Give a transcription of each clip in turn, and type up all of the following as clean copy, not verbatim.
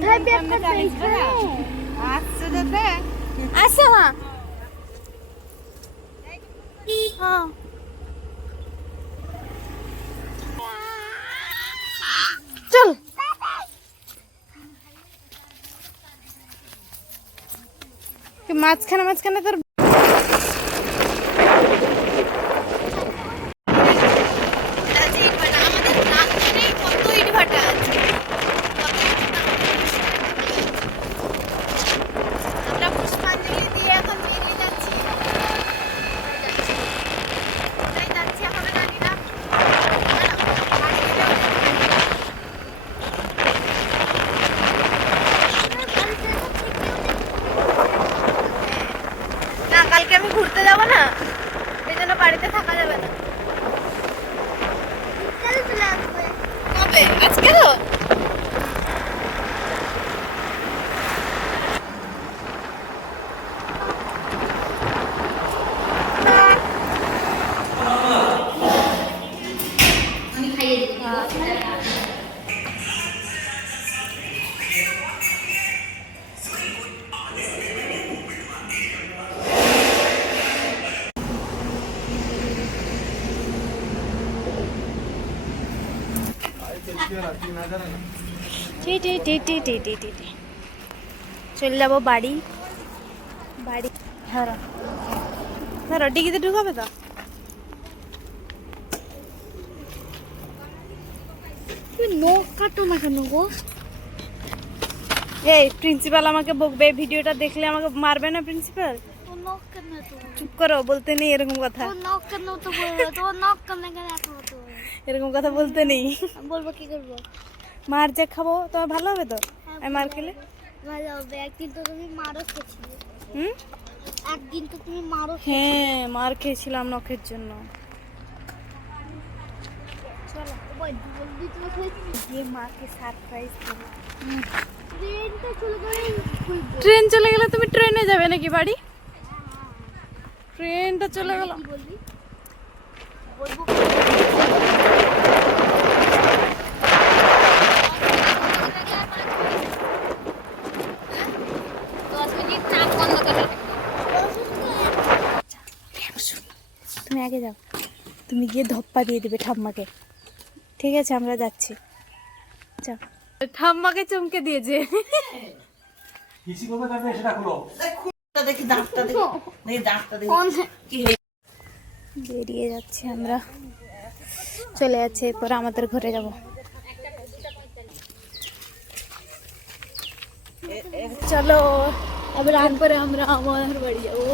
কোথায় ব্যাক করতে এইখানে আসছে যেতে আসে মা হ্যাঁ চল মাঝখানে মাঝখানে তোর কালকে আমি ঘুরতে যাব না এই জন্য বাড়িতে থাকা যাবে না কবে আজকে তো চলে যাবো বাড়ি বাড়ি ধরো ধরো ডিগিতে ঢুকাবে তো নখ কাটো না কেন গো এই প্রিন্সিপাল আমাকে বকবে ভিডিওটা দেখলে আমাকে মারবে না প্রিন্সিপাল চুপ করো বলতে নেই এরকম কথা এরকম কথা বলতে নেই বলবো কি করবো মার যে খাবো তোমার ভালো হবে তো আমি মার খেলে ভালো হবে একদিন তো তুমি মারও খেয়েছিলে একদিন তো তুমি মারও হ্যাঁ মার খেয়েছিলাম নখের জন্য চলো গিয়ে মাকে সারপ্রাইজ দেবো ট্রেন চলে গেলে তুমি ট্রেনে যাবে নাকি বাড়ি ট্রেনটা চলে গেল তুমি আগে যাও তুমি গিয়ে ধপ্পা দিয়ে দিবে ঠাম্মাকে ঠিক আছে আমরা যাচ্ছি যাও ঠাম্মাকে চমকে দিয়েছে বেরিয়ে যাচ্ছি আমরা চলে যাচ্ছে এরপর আমাদের ঘরে যাব চলো এবার পরে আমরা আমার বাড়ি যাবো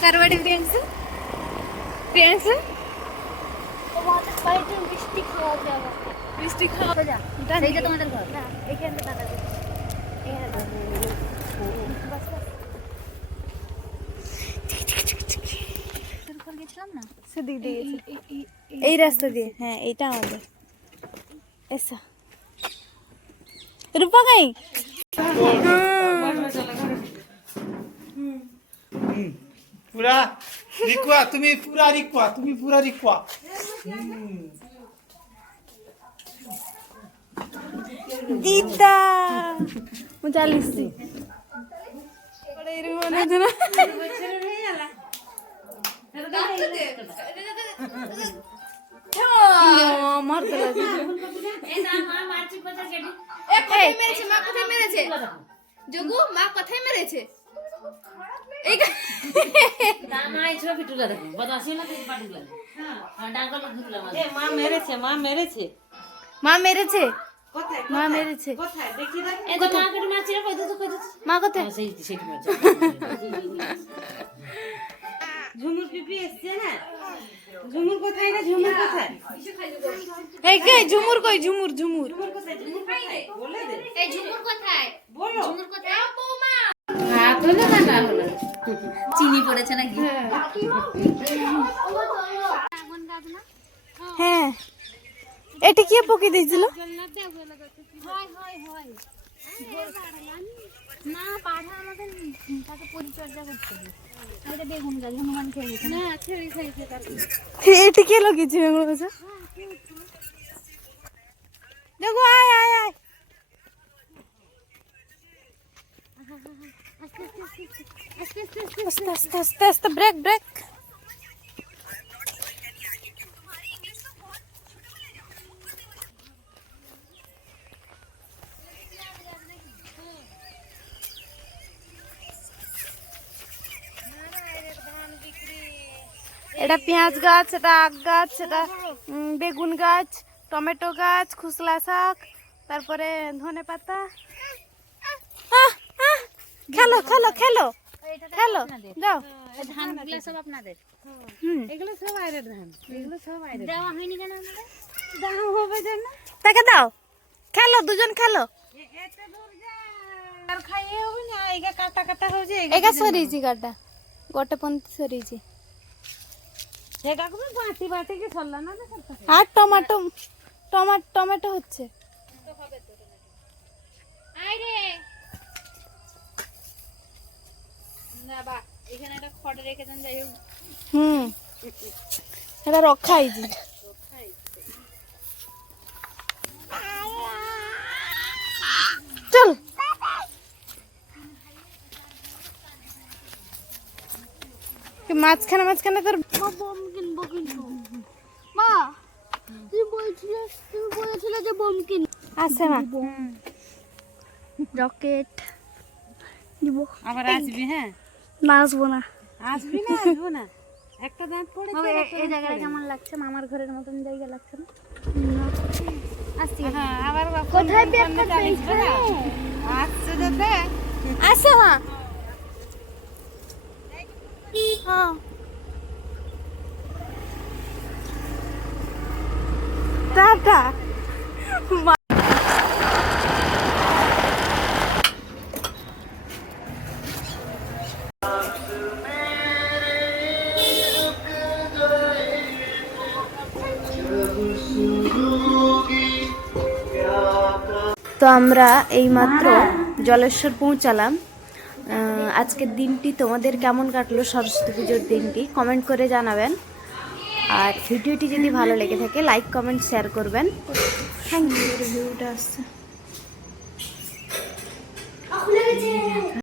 কার বাড়ি প্রিয়াংশু প্রিয়াংশু মিষ্টি খাওয়া যাবে মিষ্টি খাওয়া যা সেইটা তোমাদের ঘর না এখানে টাকা দেবে সেদিক দিয়ে এই রাস্তা দিয়ে হ্যাঁ এইটা আমাদের এসা রূপা গাই পুরা রিকুয়া তুমি পুরা রিকুয়া তুমি পুরা রিকুয়া দিদা ମୁଁ ଚାଲିଛି যোগু মা কথাই মেরেছে মা মেরেছে মা মেরেছে মা মেরেছে মা মেরেছে মা কোথায় ঝুমুর পিপি এসছে না ঝুমুর কোথায় না ঝুমুর কোথায় এই কে ঝুমুর কই ঝুমুর ঝুমুর বলে দে এই ঝুমুর কোথায় বলো ঝুমুর কোথায় বৌমা হাত হলো না না হলো চিনি পড়েছে নাকি হ্যাঁ এটা কি পকি দিয়েছিল না পাঠা আমাদের তাকে পরিচর্যা করতে হবে এটা বেগুন গাছ হনুমান খেয়ে গেছে না ছেড়ে খাইছে তাকে এটা কে লাগিয়েছে বেগুন গাছ দেখো আয় আয় আয় আস্তে আস্তে আস্তে আস্তে, ব্রেক ব্রেক। এটা পেঁয়াজ গাছ, এটা আখ গাছ, এটা বেগুন গাছ, টমেটো গাছ, খুসলা শাক, তারপরে ধনে পাতা। খেলো খেলো খেলো খেলো, যাও। ধানগুলো সব আপনাদের? এগুলো সব বাইরের ধান, এগুলো সব বাইরের। দেওয়া হয়নি কেন আমাদের? দাম হবে জন্য তাকে দাও, খেলো, দুজন খেলো। এত দূর যা আর খাইয়ে হবে না, এইগা কাটা কাটা হচ্ছে। এগা সরিয়েছি গাটা, গোটে পন্থী সরিয়েছি। সেটাকে বাটি বাটি কি সরলা না? আর টমেটো, টমেটো হচ্ছে। আইরে না বা এখানে একটা খড় রেখে দেন, যাই হোক। এটা রক্ষা হয়েছি। চল, মাঝখানে মাঝখানে তোর বোম কিনবো কিন্তু। মা, তুমি বলেছিলে যে বোম কিন। আছে না? রকেট দিব। আবার আসবি? হ্যাঁ, না আসবো না। আসবি না? আসবো না? একটা দাঁত পড়েছে। এই জায়গাটা কেমন লাগছে? মামার ঘরের মতন জায়গা লাগছে না? আসছি। হ্যাঁ, আবার কোথায় ব্যাগটা পেয়েছে? আসছে যেতে। আছে মা। হ্যাঁ, টাটা। তো আমরা এইমাত্র জলেশ্বর পৌঁছালাম। আজকের দিনটি তোমাদের কেমন কাটলো, সরস্বতী পুজোর দিনটি কমেন্ট করে জানাবেন। আর ভিডিওটি যদি ভালো লেগে থাকে লাইক কমেন্ট শেয়ার করবেন। Thank you. ভিডিওটা আসছে।